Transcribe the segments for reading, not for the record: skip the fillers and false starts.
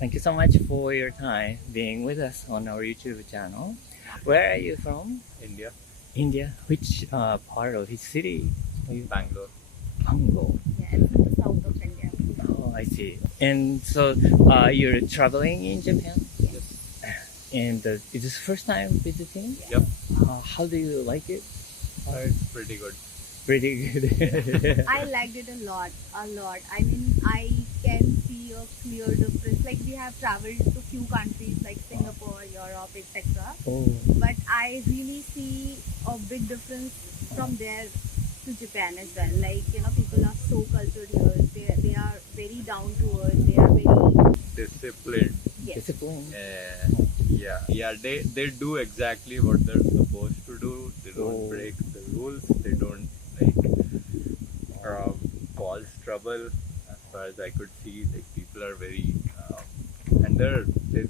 Thank you so much for your time being with us on our YouTube channel. Where are you from? India, India. Which part of which city? Are you? Bangalore. Bangalore. Yeah, it's in the south of India. Oh, I see. And so you're traveling in Japan? Yes. And is this first time visiting? Yep. How do you like it? It's pretty good. Pretty good. I liked it a lot, a lot. I mean, I can see a clear difference. Like we have traveled to few countries like Singapore, Europe, etc. Oh, But I really see a big difference from there to Japan as well. Like people are so cultured here. They are very down to earth. They are very Disciplined. yes. discipline. Yeah. They do exactly what they're supposed to do. They don't Oh. break the rules. They don't like cause trouble. As far as I could see, like people are very and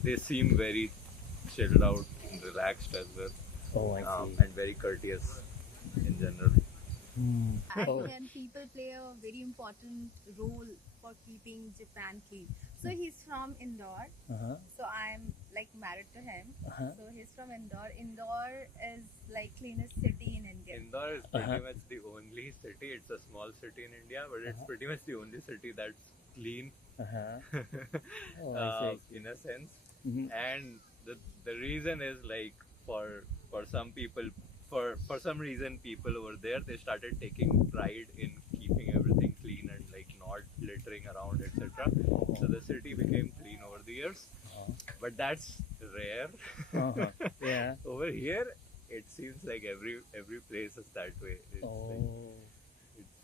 they seem very chilled out and relaxed as well, Oh, I see. and very courteous in general. Hmm. Oh. And people play a very important role for keeping Japan clean. So he's from Indore. Uh-huh. So I'm like married to him. Uh-huh. So he's from Indore. Indore is like cleanest city in India. Indore is pretty Uh-huh. much the only city. It's a small city in India, but it's Uh-huh. pretty much the only city that's clean, Uh-huh. Oh, I see. in a sense. Mhm. And the reason is like for some people, for some reason, people over there, they started taking pride in keeping everything clean and like not littering around, etc. So the city became clean over the years, Uh-huh. but that's rare. Uh-huh. Yeah. Over here, it seems like every place is that way. It's like Oh. it's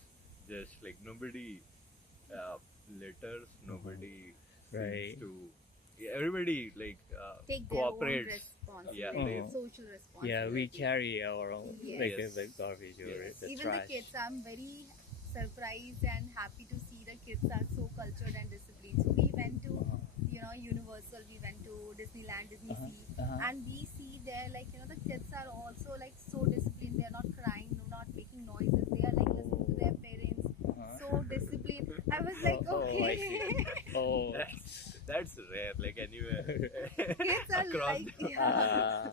just like nobody litters, nobody Right. seems to. Yeah, everybody like Take their own cooperates. responsibility, Yeah, they- social responsibility. Yeah, we carry our own like Yes. the garbage or Yes. the Even trash. the kids, I'm very surprised and happy to see the kids are so cultured and disciplined. So we went to, Universal, we went to Disneyland, Disney Uh-huh. Sea, Uh-huh. and we see there, like, the kids are also like so disciplined. They're not crying, not making noises. They are like listening to their parents. Uh-huh. So disciplined. I was like, Oh, okay. I see. Oh. That's rare. Like anywhere Kids are across. like, yeah.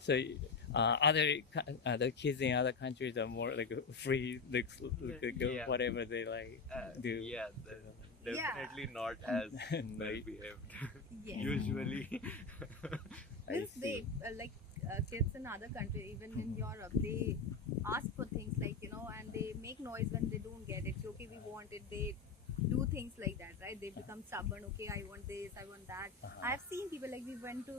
So other kids in other countries are more like free, like go Yeah. whatever they like do. Yeah, Yeah. definitely not as well Right. behaved. Yes. Usually. I Means see. they kids in other countries, even in Europe, they ask for things like and they make noise when they don't get it. So, okay, we want it. They do things like that, right? They become stubborn. Okay, I want this, I want that. Uh-huh. I've seen people like we went to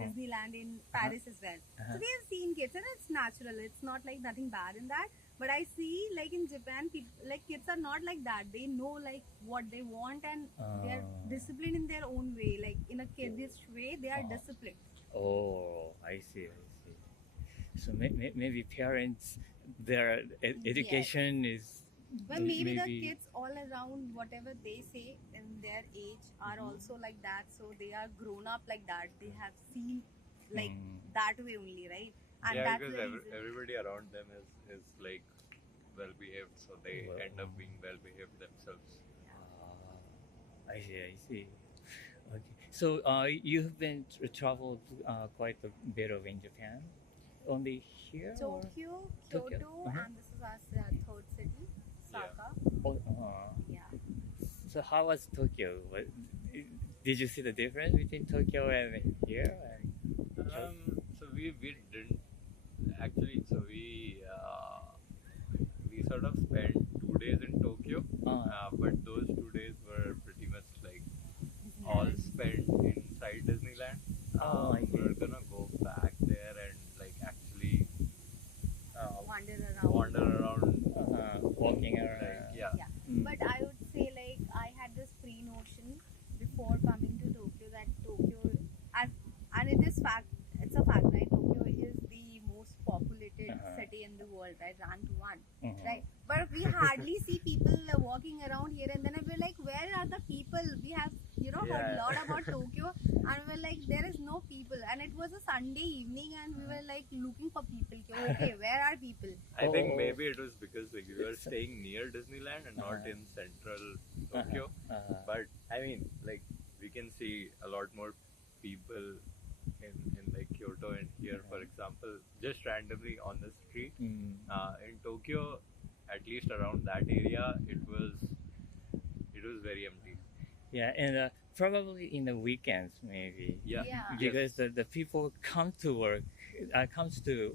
Disneyland in Paris as well. Uh-huh. So we have seen kids, and it's natural. It's not like nothing bad in that. But I see like in Japan, people, like kids are not like that. They know like what they want, and they are Ah. disciplined in their own way. Like in a kiddish way, they are Ah. disciplined. Oh, I see. I see. So maybe parents, their education is But maybe the maybe- kids all around, whatever they say in their age, are also like that. So they are grown up like that. They have seen like Mm. that way only, right? And Yeah, that's because the reason. everybody around them is like well behaved, so they Well- end up being well behaved themselves. I see. I see. Okay. So you've been traveled quite a bit of in Japan. Only here? or- Tokyo, Tokyo, Kyoto, uh-huh. and this is our third city, Osaka. Oh, Yeah. So how was Tokyo? Did you see the difference between Tokyo and here? So we didn't actually. So we sort of spent 2 days in Tokyo, but those 2 days were pretty much like all spent inside Disneyland. Oh, I see. We're gonna go back there and like actually Wander around. wander around. Walking around. Like, yeah. Yeah. Mm. But I would say like I had this pre-notion before coming to Tokyo that Tokyo, and it is fact. It's a fact, right? Tokyo is the most populated Uh-huh. city in the world, right? Rank one, Mhm. right? But we hardly see people walking around here, and then we're like, where are the people? We have heard a Yeah. lot about Tokyo, and we're like, there is no people. And it was a Sunday evening, and we were like looking for people. Okay, where are people? I think Oh. maybe it was because like we were staying near Disneyland and not in central Tokyo. Uh-huh. But I mean, like we can see a lot more people in like Kyoto and here, for example, just randomly on the street. Mm. In Tokyo, at least around that area, it was very empty. Yeah, and probably in the weekends maybe. Yeah. Yeah. Because the people come to work, comes to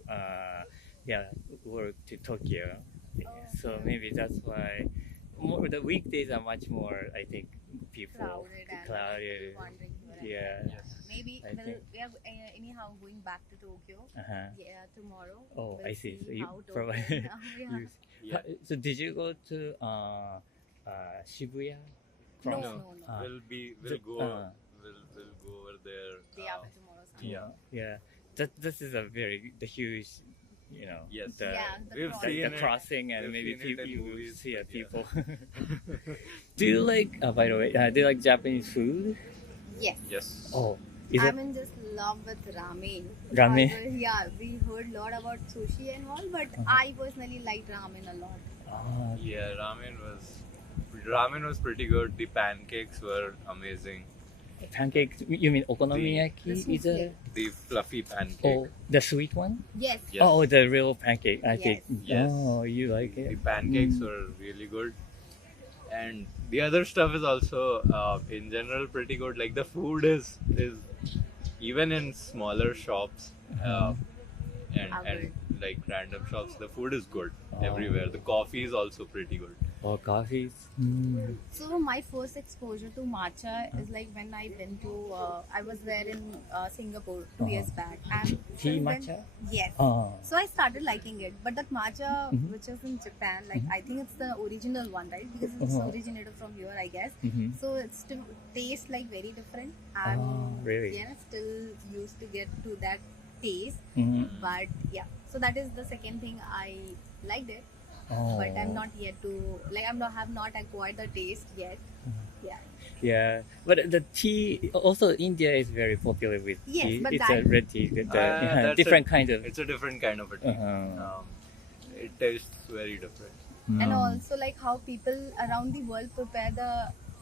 work to Tokyo. Oh, So okay. maybe that's why the weekdays are much more. I think people Crowded and crowded. wandering here and Yeah. there. Yes. Maybe I think- we are anyhow going back to Tokyo. Uh-huh. Yeah, tomorrow. Oh, We'll I see. So you how Tokyo probably is now. Yeah. you- Yeah. So did you go to Shibuya? No, From- no, no. Ah. We'll The- go we'll go over there. Day after tomorrow. Sunday. Yeah. Yeah. This is a the huge, Yes. the, Yeah, the We've crossing. seen the it. crossing and We've maybe seen it in you movies, see but yeah. people. Do you like? By the way, do you like Japanese food? Yes. Yes. Oh, is I'm it in just love with ramen. Ramen? Yeah, we heard a lot about sushi and all, but Uh-huh. I personally like ramen a lot. Yeah, ramen was pretty good. The pancakes were amazing. pancakes? You mean okonomiyaki? The Is it? souffle. The fluffy pancake. Oh, the sweet one? Yes. Yes. Oh, the real pancake. I think. Yes. Oh, you like The it? pancakes Mm. were really good, and the other stuff is also in general pretty good. Like the food is even in smaller shops Uh-huh. and like random shops, the food is good Oh. everywhere. The coffee is also pretty good. Oh, coffees. Mm. So my first exposure to matcha is like when I went to I was there in Singapore 2 years back, and Tea since then- matcha? Yes. Oh. So I started liking it, but that matcha, Mhm. which is in Japan, like I think it's the original one, right? Because it's Uh-huh. originated from here, I guess. Mm-hmm. So it still tastes like very different. I'm really? still used to get to that taste, Mm-hmm. but yeah. So that is the second thing I liked it, Oh. but I'm not yet to like have not acquired the taste yet. Uh-huh. Yeah. Yeah, but the tea also India is very popular with Yes, tea. but It's that- a red tea, That's different kind of. It's a different kind of a tea. Uh-huh. It tastes very different. And Mm. also like how people around the world prepare the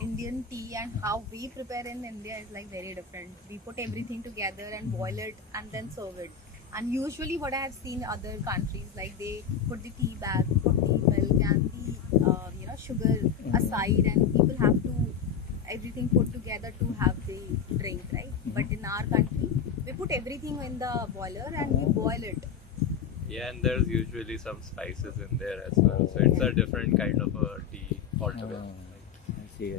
Indian tea and how we prepare in India is like very different. We put everything together and boil it and then serve it. And usually what I have seen other countries, like they put the tea bag, put the milk and the sugar aside, and people have to everything put together to have the drink, right? But in our country, we put everything in the boiler and we boil it. Yeah, and there's usually some spices in there as well. So it's a different kind of a tea altogether. Oh, I see.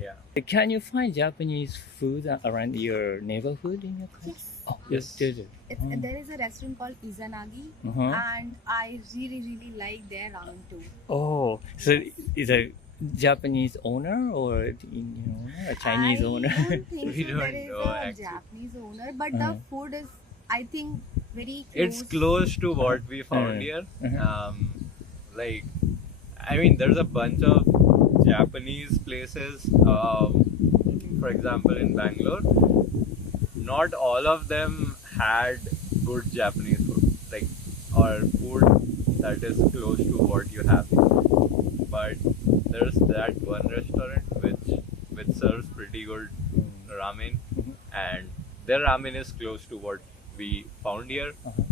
Yeah. Can you find Japanese food around your neighborhood in your country? Yes. Oh, Yes. you did. There is a restaurant called Izanagi, Uh-huh. and I really like their ramen too. Oh, so is a Japanese owner or Indian owner, a Chinese I owner? don't think We so. don't There is know, a actually. Japanese owner, but Uh-huh. the food is, I think, very close. It's close to what we found here. Uh-huh. Like, I mean, there's a bunch of Japanese places. For example, in Bangalore, not all of them had good Japanese food, like or food that is close to what you have. But there's that one restaurant which serves pretty good ramen, Mhm. and their ramen is close to what we found here. Uh-huh.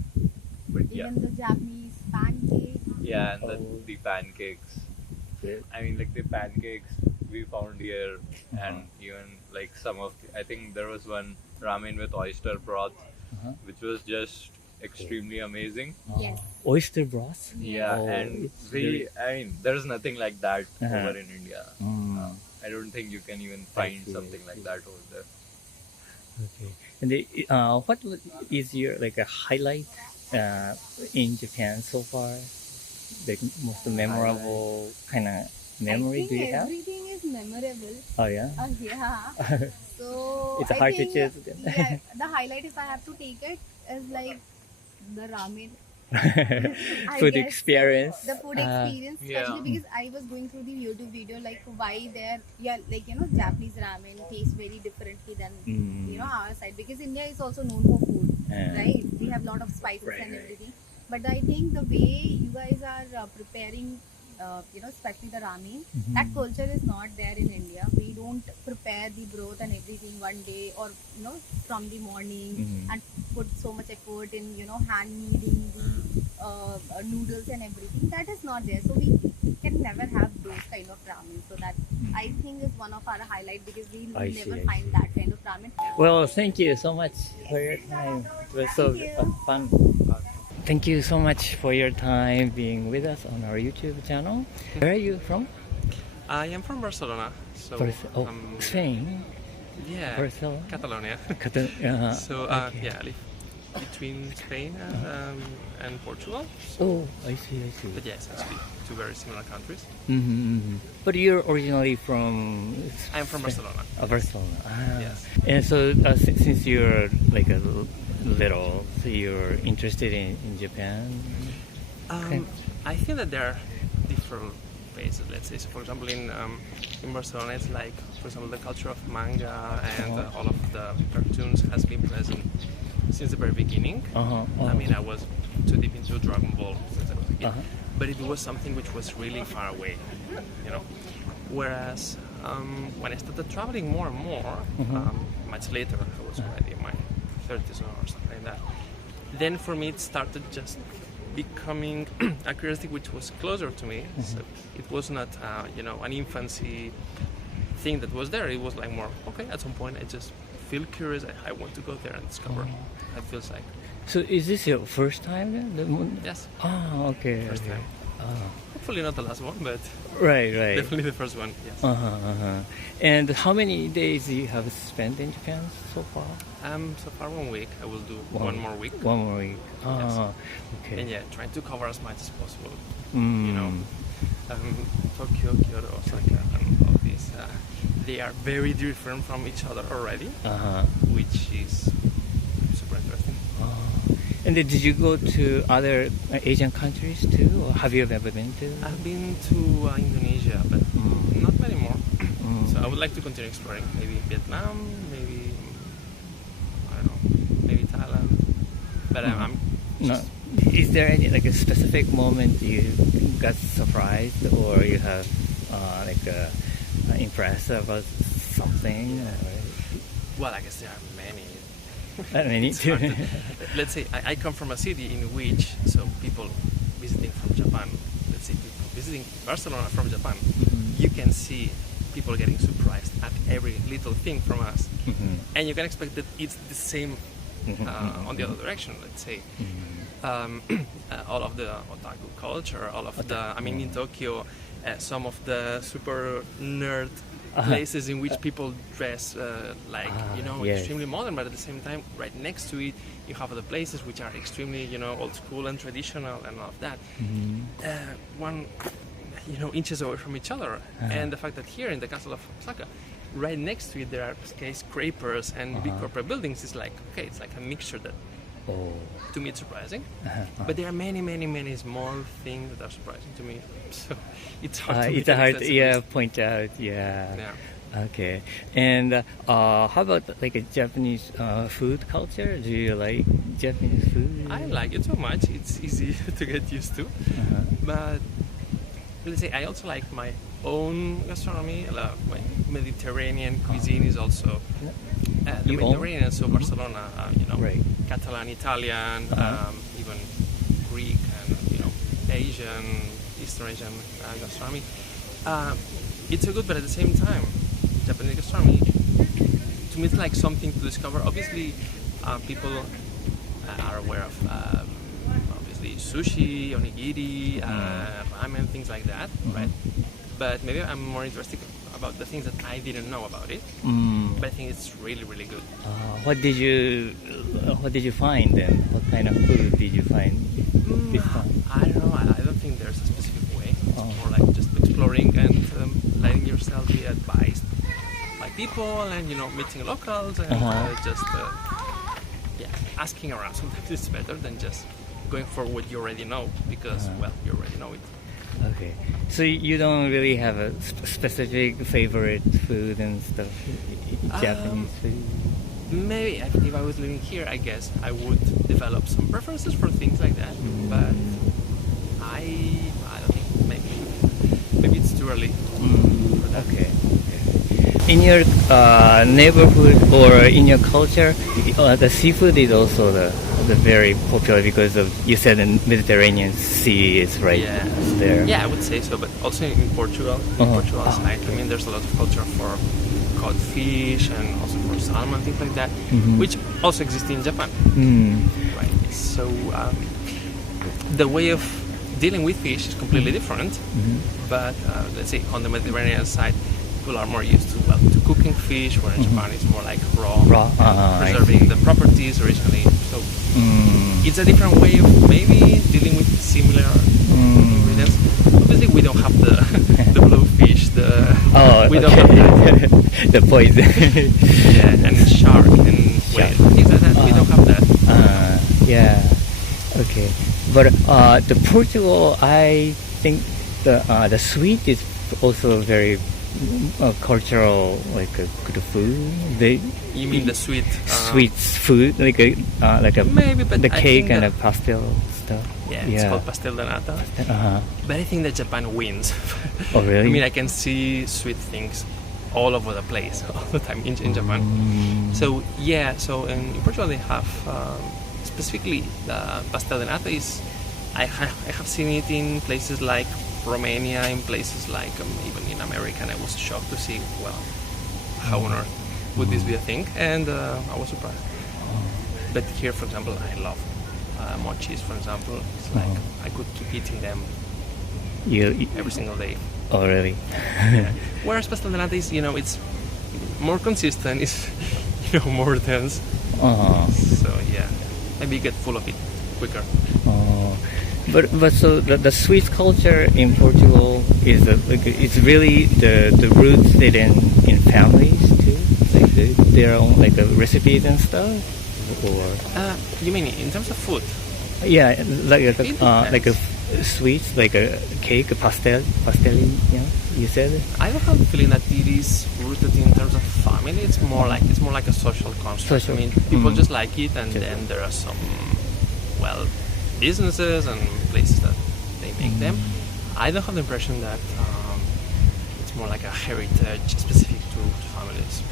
But yeah, Even the Japanese pancake. yeah, and Oh. the pancakes. Good. I mean, like the pancakes we found here, and even like some of I think there was one ramen with oyster broth, Uh-huh. which was just extremely amazing. Yes. Oyster broth? Yeah, Oh, and it's very- I mean, there's nothing like that Uh-huh. over in India. Mm. I don't think you can even find see, something I like see. that over there. Okay. And is your like a highlight in Japan so far? The most memorable kind of memory I do think you have? everything is memorable. Oh yeah. Yeah. So It's I hard to think, choose. yeah, the highlight, if I have to take it, is like the ramen. I Food guess, experience. The food Ah. experience, Yeah. especially because I was going through the YouTube video, like why their Japanese ramen tastes very differently than Mm. our side, because India is also known for food, Yeah. right? We have a lot of spices Right, and right. everything. But I think the way you guys are preparing especially the ramen. Mhm. That culture is not there in India. We don't prepare the broth and everything one day or from the morning Mhm. and put so much effort in hand kneading the noodles and everything. That is not there. So we can never have those kind of ramen. So that I think is one of our highlight because we I never see, I find see. that kind of ramen. Well, thank you so much for your time. It was so Thank you. fun. Thank you so much for your time being with us on our YouTube channel. Where are you from? I am from Barcelona, so Spain. yeah, Barcelona. Catalonia. So okay. yeah, I live between Spain and Portugal. Oh, I see, I see. But yes, essentially two very similar countries. Mm-hmm. But you're originally from? I'm from Spain. Barcelona. Barcelona. Ah. Yes. And so since you're like a little, so you're interested in Japan. Okay. I think that there are different phases. Let's say, so for example, in Barcelona, it's like, for example, the culture of manga and all of the cartoons has been present since the very beginning. I mean, I was too deep into Dragon Ball since I was a kid, but it was something which was really far away, Whereas when I started traveling more and more, much later, I was already in my 30s or something like that. Then for me, it started just becoming a curiosity which was closer to me. So it was not, an infancy thing that was there. It was like more, okay, at some point I just feel curious. I want to go there and discover. That feels like. So is this your first time then? Yes. Oh, okay. First okay. time. Hopefully not the last one, but Right. definitely the first one. Yes. And how many days you have spent in Japan so far? So far 1 week. I will do one more week. 1 more week. Yes. Okay. And yeah, trying to cover as much as possible. Mm. Tokyo, Kyoto, Osaka, and all these. They are very different from each other already, which is super interesting. And then did you go to other Asian countries too, or have you ever been to? I've been to Indonesia, but not many more. So I would like to continue exploring. Maybe Vietnam, maybe I don't know, maybe Thailand. But I'm No. Is there any like a specific moment you got surprised, or you have impressed about something? well, I guess there are many. Many It's too. hard to- let's say I come from a city in which people visiting from Japan, let's say people visiting Barcelona from Japan, you can see people getting surprised at every little thing from us, and you can expect that it's the same on the other direction. Let's say all of the otaku culture, all of the in Tokyo, some of the super nerd places in which people dress yes. extremely modern, but at the same time, right next to it, you have other places which are extremely old school and traditional and all of that. One inches away from each other, and the fact that here in the castle of Osaka, right next to it, there are skyscrapers and big corporate buildings. It's like it's like a mixture that. To me, it's surprising, but there are many small things that are surprising to me. So it's hard to it's hard to point out. Yeah. Okay. And how about like a Japanese food culture? Do you like Japanese food? I like it so much. It's easy to get used to. But let's say I also like my own gastronomy. My Mediterranean cuisine is also the Mediterranean. So Barcelona, Right. Catalan, Italian, even Greek and Asian, Eastern Asian gastronomy. It's so good, but at the same time, Japanese gastronomy to me it's like something to discover. Obviously, people are aware of obviously sushi, onigiri, ramen, things like that, right? But maybe I'm more interested about the things that I didn't know about it. But I think it's really good. What did you find then? What kind of food did you find this time? I don't know. I don't think there's a specific way. It's more like just exploring and letting yourself be advised by people and meeting locals and just asking around. Sometimes it's better than just going for what you already know because you already know it. Okay, so you don't really have a specific favorite food and stuff, Japanese food? Maybe if I was living here, I guess I would develop some preferences for things like that. But I don't think maybe maybe it's too early. Okay. In your neighborhood or in your culture, the seafood is also the very popular because of, you said, the Mediterranean Sea is right there. Yeah, I would say so. But also in Portugal, I mean, there's a lot of culture for cod fish and also for salmon, things like that, which also exist in Japan. Right. So the way of dealing with fish is completely different. But let's say on the Mediterranean side, people are more used to cooking fish, where in Japan it's more like raw, preserving the properties originally. So it's a different way of maybe dealing with similar ingredients. Obviously, we don't have the blowfish, we don't have that. The poison. Yeah, and shark and whale, things like that. We don't have that. Yeah. Okay. But the Portugal, I think the sweet is also very cultural, like a good food. You mean the sweet? Sweet food, like a maybe, but the I cake think and a that- pastel stuff. Yeah, it's called pastel de nata. But I think that Japan wins. Oh really? I mean, I can see sweet things all over the place, all the time in Japan. So yeah, so in Portugal they have specifically the pastel de nata is. I have seen it in places like Romania, in places like even in America, and I was shocked to see, well, how on earth would this be a thing? And I was surprised. But here, for example, I love mochis, for example. It's like I could keep eating them every single day. Oh really? Yeah. Whereas pastel de nata is, it's more consistent, it's more dense. So yeah, maybe you get full of it quicker. But so the sweet culture in Portugal is it's really the roots sit in families too, like their own like recipes and stuff, or You mean in terms of food? yeah, like It a sweets, like a cake, a pastel, you said. I don't have the feeling that it is rooted in terms of family. It's more like a social construct. Social. I mean, people just like it, and then there are some businesses and places that they make them. I don't have the impression that it's more like a heritage specific to families.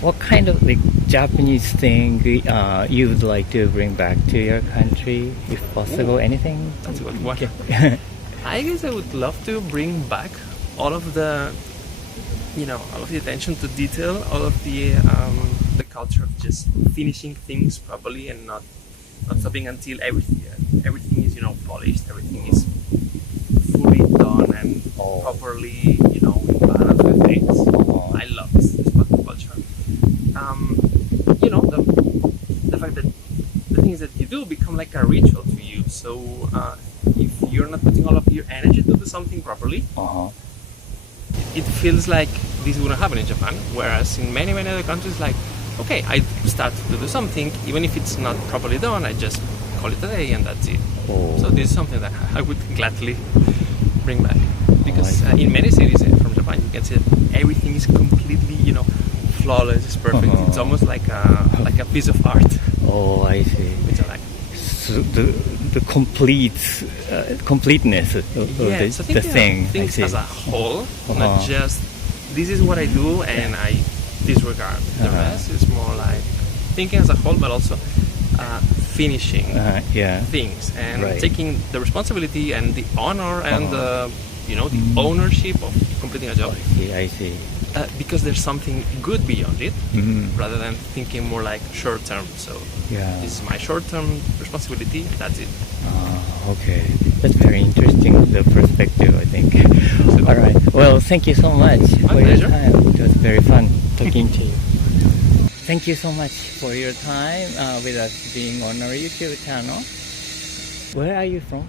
What kind of like Japanese thing you would like to bring back to your country, if possible? Ooh, Anything? That's a good one. Okay. I guess I would love to bring back all of the, all of the attention to detail, all of the culture of just finishing things properly and not stopping until everything is polished, everything is fully done and properly in balance with things. I love this part of culture. The fact that the things that you do become like a ritual to you. So if you're not putting all of your energy to do something properly, it feels like this wouldn't happen in Japan. Whereas in many other countries, like, okay, I start to do something, even if it's not properly done, I just call it a day and that's it. So this is something that I would gladly bring back. Because in many cities from Japan, you can see that everything is completely, flawless, it's perfect. It's almost like a piece of art. Oh, I see. Which I like. So the completeness of So the thing. I things see. as a whole, not just this is what I do and I disregard the rest. It's more like thinking as a whole, but also finishing things and taking the responsibility and the honor and the ownership of completing a job. I see. Because there's something good beyond it, rather than thinking more like short term. So this is my short term responsibility. That's it. Okay, that's very interesting. The perspective, I think. All right. Well, thank you so much for your pleasure. time. It was very fun talking to you. Thank you so much for your time with us being on our YouTube channel. Where are you from?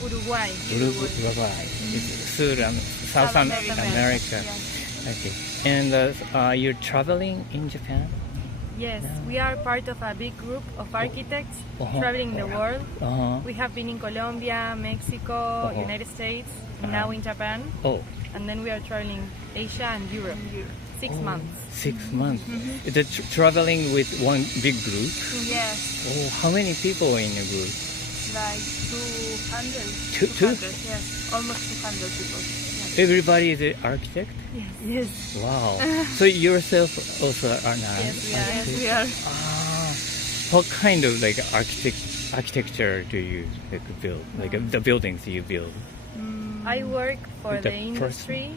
Uruguay. Uruguay. It's South America. Okay. And you're traveling in Japan? Yes, we are part of a big group of architects traveling the world. We have been in Colombia, Mexico, United States, now in Japan, and then we are traveling Asia and Europe. 6 months. 6 months. The traveling with one big group? Yes, Oh, how many people in a group? like 200. Two? 200, yes, almost 200 people. Yes. everybody is an architect? Yes. Wow. So yourself also are an Yes, we are. Ah, what kind of like architecture do you like build? Like the buildings you build? I work for The the industry,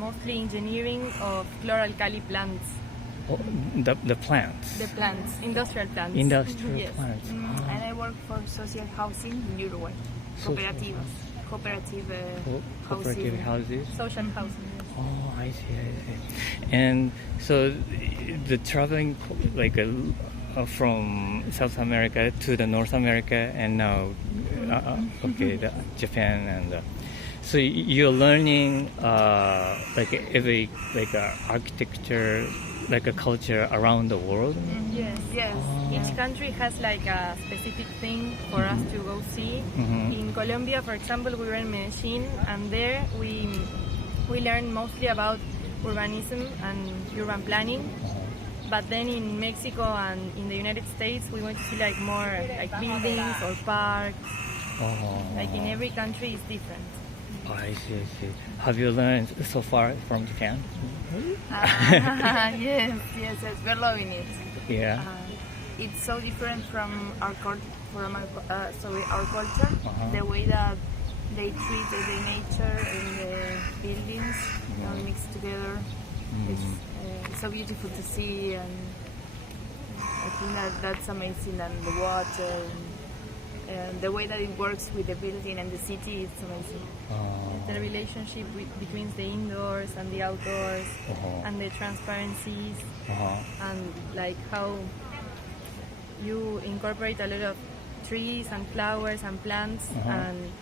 mostly engineering of chloralkali plants. Oh, the plants. The plants, industrial plants. Industrial Yes. plants. Ah. And I work for social housing in Uruguay. Cooperativas. Cooperative houses. Social housing. Yes. Oh, I see. And so the traveling like from South America to the North America and now the Japan and so you're learning like every like architecture like a culture around the world. Yes. Yes. Each country has like a specific thing for us to go see. In Colombia, for example, we were in Medellin, and there we learned mostly about urbanism and urban planning. But then in Mexico and in the United States, we went to see like more like buildings or parks. Like in every country is different. Oh, I see. Have you learned so far from Japan? Yes, we're loving it. Yeah. It's so different from our culture. The way that they treat the nature and the buildings all mixed together. It's so beautiful to see, and I think that's amazing. And the water and the way that it works with the building and the city, it's amazing. The relationship between the indoors and the outdoors, and the transparencies, and like how you incorporate a lot of trees and flowers and plants, and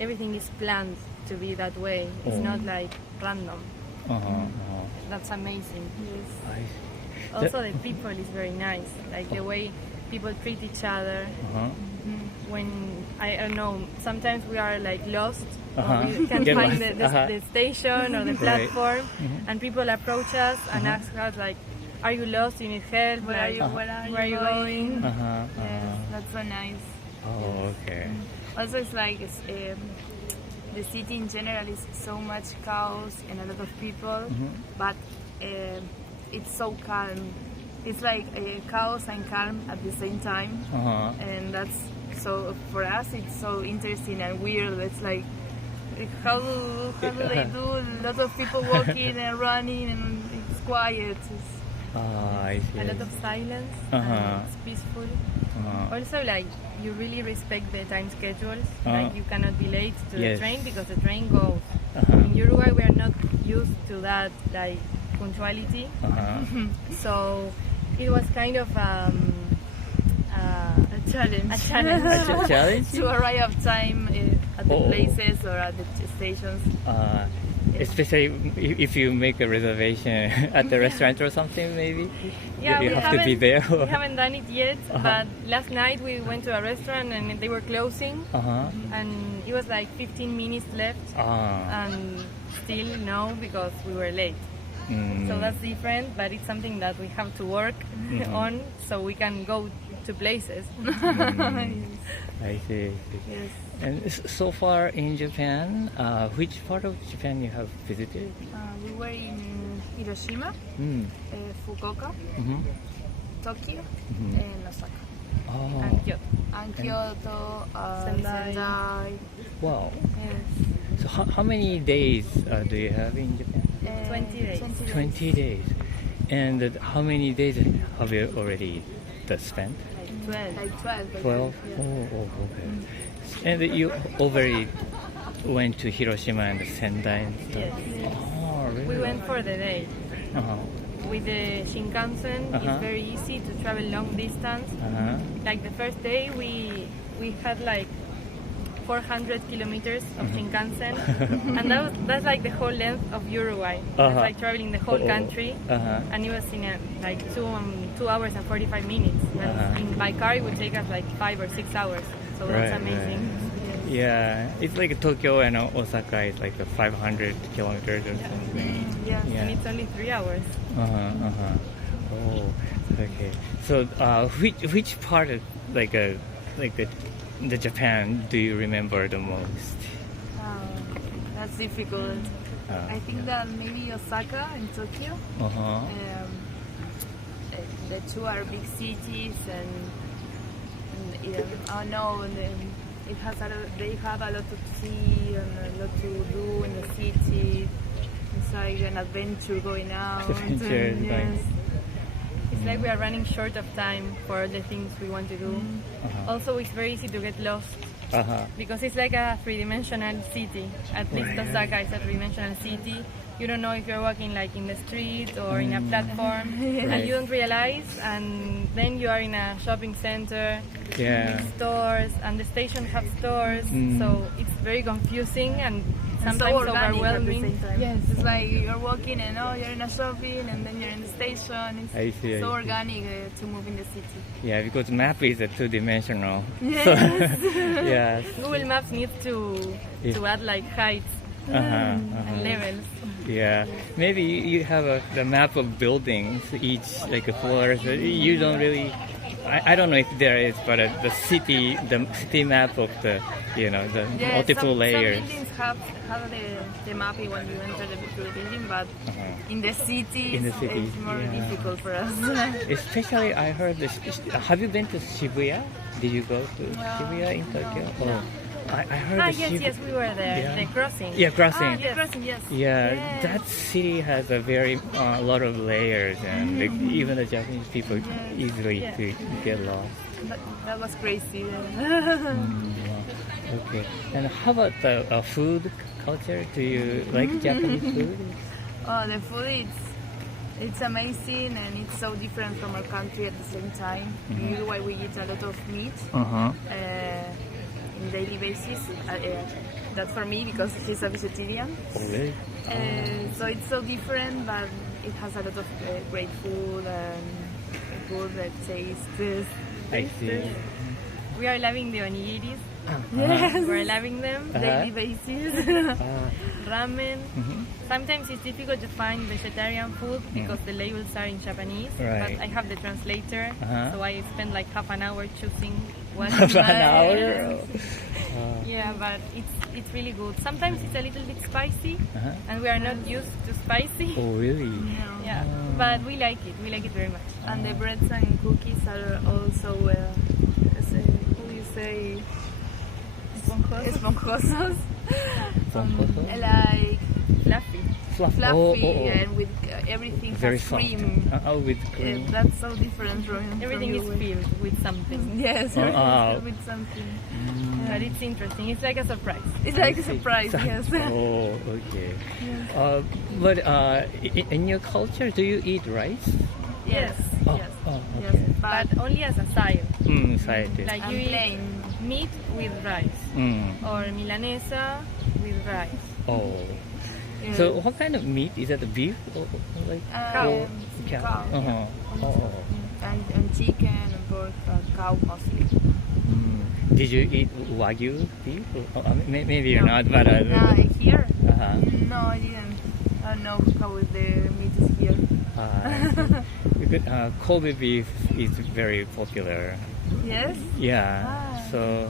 everything is planned to be that way. It's not like random. That's amazing. Yes. I see. Also, the people is very nice. Like the way people treat each other. When I don't know, sometimes we are like lost. Or we can't Get find lost. the station or the platform, and people approach us and ask us like, "Are you lost? You need help? Where are you going?" Yes, that's so nice. Oh, okay. Also, it's like the city in general is so much chaos and a lot of people, but it's so calm. It's like chaos and calm at the same time, and that's so for us. It's so interesting and weird. It's like how do they do? A lot of people walking and running, and it's quiet. I see. A lot of silence. And it's peaceful. Also, like you really respect the time schedules. Like you cannot be late to the train because the train goes. In Uruguay, we are not used to that like punctuality. So it was kind of a challenge. A challenge. Challenge? To arrive at time at the places or at the stations. Especially if you make a reservation at the restaurant or something, maybe Yeah, you we have to be there. We haven't done it yet, but last night we went to a restaurant and they were closing, and it was like 15 minutes left, and still no, because we were late. So that's different, but it's something that we have to work on so we can go to places. I see. Yes. And so far in Japan, which part of Japan you have visited? We were in Hiroshima, Fukuoka, Tokyo, and Osaka. And Kyoto. And Kyoto, Sendai. Sendai. Wow. Yes. So how many days do you have in Japan? 20 days. 20 days. And how many days have you already spent? 12. Like 12. 12? Yeah. Oh, okay. And you already went to Hiroshima and Sendai and stuff? Yes. Oh, really? We went for the day. With the Shinkansen, it's very easy to travel long distance. Like the first day, we had like 400 kilometers of Shinkansen, and that's like the whole length of Uruguay. It's like traveling the whole country, and it was in like 2 hours and 45 minutes. And by car, it would take us like 5 or 6 hours. So that's amazing. Right. Yeah, it's like Tokyo and Osaka is like 500 kilometers or something. Yeah, and it's only 3 hours. Oh, okay. So, which part of the Japan do you remember the most? that's difficult. I think that maybe Osaka and Tokyo. The two are big cities, and it has they have a lot to see and a lot to do in the city. It's like an adventure going out. It's like we are running short of time for the things we want to do. Also, it's very easy to get lost because it's like a three-dimensional city. At least Osaka is a three-dimensional city. You don't know if you're walking like in the street or in a platform, and you don't realize. And then you are in a shopping center, big stores, and the station have stores. So it's very confusing and sometimes so organic overwhelming. At the same time. Yes, it's like you're walking and you're in a shopping, and then you're in the station. It's so organic to move in the city. Yeah, because map is a two-dimensional. Yes. Yes. Google Maps needs to add like heights and levels. Yeah, maybe you have the map of buildings, each like a floor. So you don't really. I don't know if there is, but the city map of the multiple layers. Some buildings have the map when you enter the building, but in the city it's more difficult for us. Especially, I heard this. Have you been to Shibuya? Did you go to Shibuya in Tokyo? No. I heard yes, we were there. Yeah. The crossing. Yeah, crossing. The crossing, yes. Yeah, Yes. that city has a very lot of layers, and like, even the Japanese people easily to get lost. That was crazy. Okay. And how about the food culture? Do you like Japanese food? Oh, the food it's amazing, and it's so different from our country at the same time. Usually we eat a lot of meat. In daily basis. That's for me because he's a vegetarian. Oh, really? So it's so different, but it has a lot of great food and good tastes. I see. We are loving the onigiris. Yes. We're loving them Daily basis. Ramen. Sometimes it's difficult to find vegetarian food because the labels are in Japanese. Right. But I have the translator, so I spend like half an hour choosing what Half to an buy. hour? Yeah, but it's really good. Sometimes it's a little bit spicy, and we are not used to spicy. Oh, really? Yeah, but we like it. We like it very much. And the breads and cookies are also, how do you say? Esponjosos. Like fluffy and with everything Very has soft. cream. With cream. That's so different from Everything is filled with something. Yes, with something. But it's interesting. It's like a surprise. It's like a surprise, yes. Oh, okay. But in your culture, do you eat rice? Yes. Oh, Yes. oh, Yes. okay. But only as a side. Side dish. Like you And eat plain. meat with rice or milanesa with rice. Oh. So what kind of meat? Is that the beef? Or like Cow. cow? Cow. Oh. And chicken and pork, cow mostly. Did you eat Wagyu beef? Maybe you're not, but Here? uh-huh. No, I didn't. I don't know how the meat is here. Because Kobe beef is very popular. Yes? Yeah. So,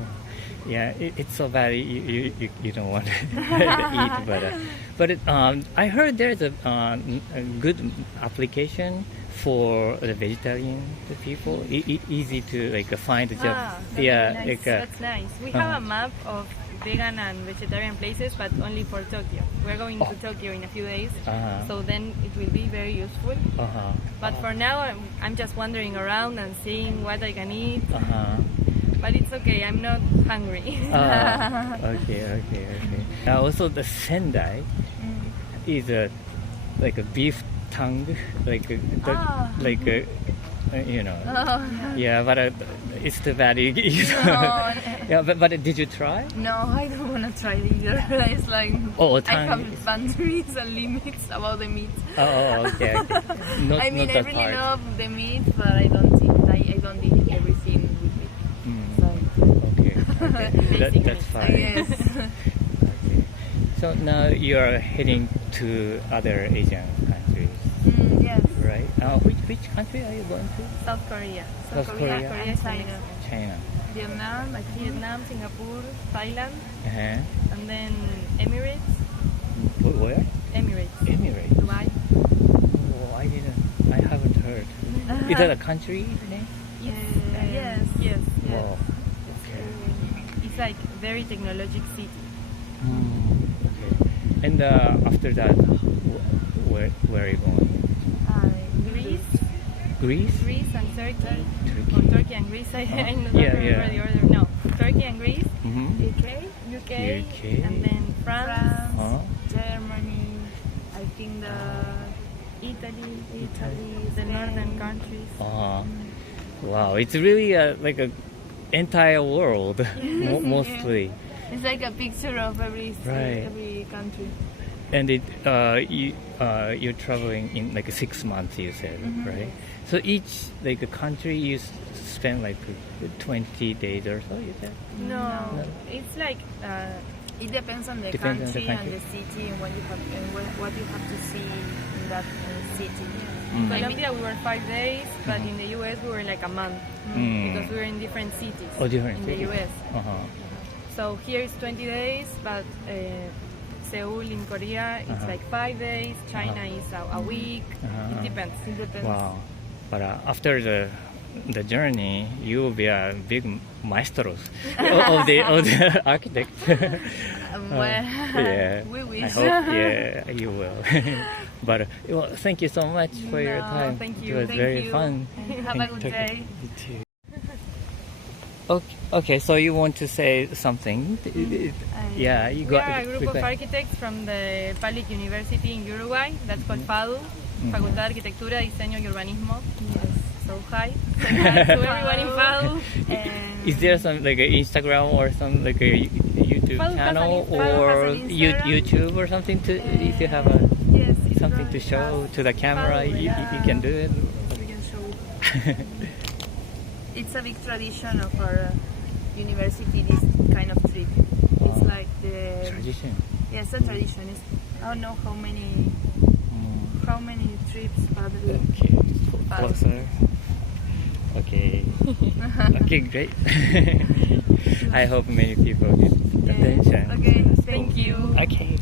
yeah, it's so bad you don't want to eat, but I heard there's a good application for the vegetarian people. Easy to like find a job. Nice. That's nice. We have a map of vegan and vegetarian places, but only for Tokyo. We're going to Tokyo in a few days, so then it will be very useful. But for now, I'm just wandering around and seeing what I can eat. But it's okay. I'm not hungry. Okay. Also, the sendai is like a beef tongue, yeah, but it's too bad. Yeah, but did you try? No, I don't want to try it either. It's like I have boundaries and limits about the meat. Okay. Not, I mean, not I that really hard. love the meat, but I don't eat everything with it. Okay. That's fine. Yes. Okay. So now you are heading to other Asian countries, Yes. right? Which country are you going to? South Korea. South Korea. Korea And is China. China. Vietnam, Vietnam, Singapore, Thailand, Uh-huh. and then Emirates, Where? Emirates. Emirates. Dubai. Oh, I haven't heard. Is that a country name? Yes. Yes. Wow. Okay. It's like very technologic city. Okay. And after that, where are you going? Greece? And Turkey. Turkey. Or Turkey and Greece. I don't remember the order. No, Turkey and Greece. UK, and then France, Germany, I think Italy, the northern countries. Wow, it's really like a entire world, mostly. It's like a picture of every state, Right. every country. And you're traveling in like 6 months, you said, right? So each like a country you spend like 20 days or so, you said? No, it's like It depends on the Depends on the country and country. the city and what you have to see in that city. in Colombia we were 5 days, but in the US we were like a month because we were in different cities Oh, different in cities. the US. Uh-huh. So here it's 20 days, but Seoul in Korea it's like 5 days. China is a week. It depends. It depends. Wow. But after the journey, you will be a big maestros of the architect. Yeah, we wish. I hope, yeah, you will. But well, thank you so much for your No, time. thank It you, was thank very you. fun. Have a good day. You too. Okay, so you want to say something? Yeah, you We got. are a group of architects from the public university in Uruguay that's called FADU, Facultad de Arquitectura, Diseño y Urbanismo. So hi, say hi to everyone in FADU. Is there some like an Instagram or some like a YouTube FADU has channel an Instagram. or FADU has an Instagram. YouTube or something to if you have a Yes, something to show to the camera, you can do it. we can show. It's a big tradition of our university, this kind of trip. It's like the Tradition. yes, a tradition. It's, I don't know how many trips, but Okay, closer. Okay. Okay, great. I hope many people get attention. okay, thank you. Okay.